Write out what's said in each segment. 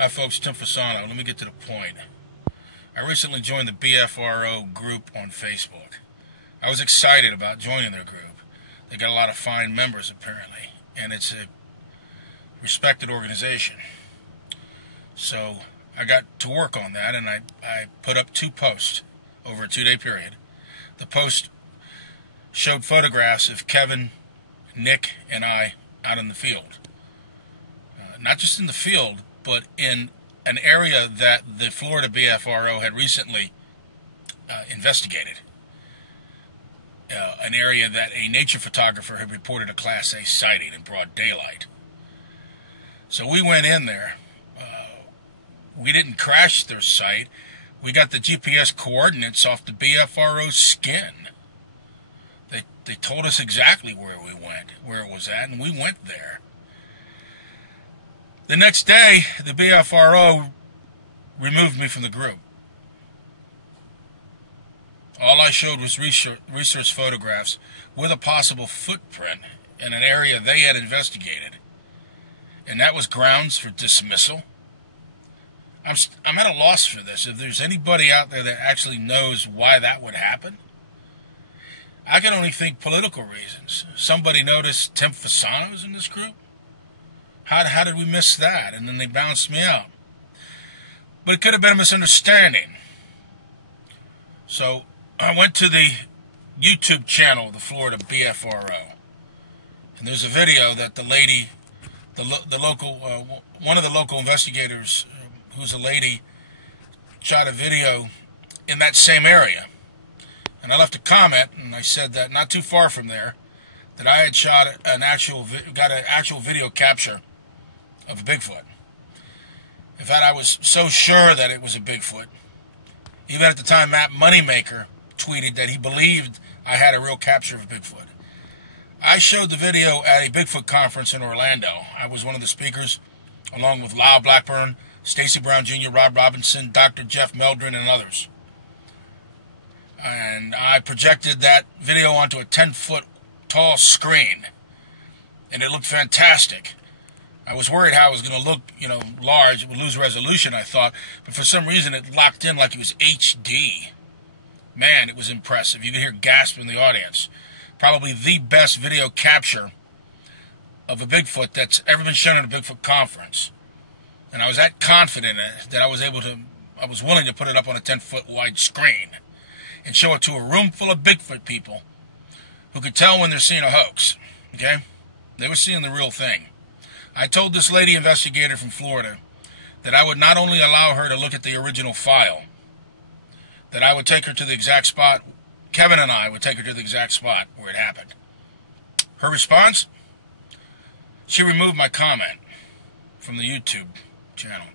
Hi folks, Tim Fasano. Let me get to the point. I recently joined the BFRO group on Facebook. I was excited about joining their group. They got a lot of fine members apparently, and it's a respected organization. So I got to work on that, and I put up 2 posts over a 2-day period. The post showed photographs of Kevin, Nick, and I out in the field. Not just in the field, but in an area that the Florida BFRO had recently investigated. An area that a nature photographer had reported a Class A sighting in broad daylight. So we went in there. We didn't crash their site. We got the GPS coordinates off the BFRO skin. They told us exactly where we went, where it was at, and we went there. The next day, the BFRO removed me from the group. All I showed was research photographs with a possible footprint in an area they had investigated. And that was grounds for dismissal. I'm at a loss for this. If there's anybody out there that actually knows why that would happen, I can only think political reasons. Somebody noticed Tim Fasano's in this group. How did we miss that? And then they bounced me out. But it could have been a misunderstanding. So I went to the YouTube channel of the Florida BFRO. And there's a video that the lady, one of the local investigators, who's a lady, shot a video in that same area. And I left a comment, and I said that not too far from there, that I had got an actual video capture of a Bigfoot. In fact, I was so sure that it was a Bigfoot. Even at the time, Matt Moneymaker tweeted that he believed I had a real capture of a Bigfoot. I showed the video at a Bigfoot conference in Orlando. I was one of the speakers, along with Lyle Blackburn, Stacy Brown Jr., Rob Robinson, Dr. Jeff Meldrin, and others. And I projected that video onto a 10-foot tall screen, and it looked fantastic. I was worried how it was going to look, large. It would lose resolution, I thought. But for some reason, it locked in like it was HD. Man, it was impressive. You could hear gasps in the audience. Probably the best video capture of a Bigfoot that's ever been shown at a Bigfoot conference. And I was that confident in it that I was willing to put it up on a 10-foot wide screen and show it to a room full of Bigfoot people who could tell when they're seeing a hoax. Okay? They were seeing the real thing. I told this lady investigator from Florida that I would not only allow her to look at the original file, that I would take her to the exact spot, Kevin and I would take her to the exact spot where it happened. Her response? She removed my comment from the YouTube channel.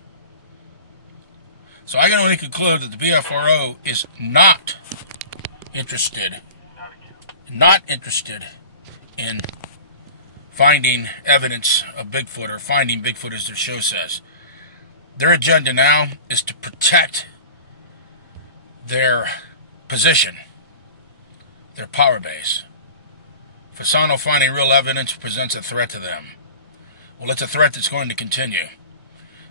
So I can only conclude that the BFRO is not interested in finding evidence of Bigfoot or finding Bigfoot, as their show says. Their agenda now is to protect their position, their power base. Fasano finding real evidence presents a threat to them. Well, it's a threat that's going to continue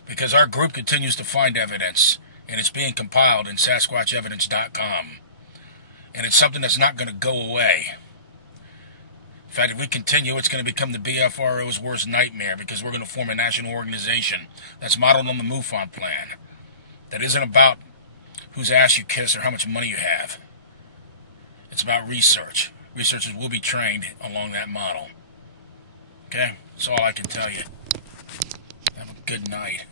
because our group continues to find evidence, and it's being compiled in SasquatchEvidence.com. And it's something that's not going to go away. In fact, if we continue, it's going to become the BFRO's worst nightmare because we're going to form a national organization that's modeled on the MUFON plan. That isn't about whose ass you kiss or how much money you have. It's about research. Researchers will be trained along that model. Okay? That's all I can tell you. Have a good night.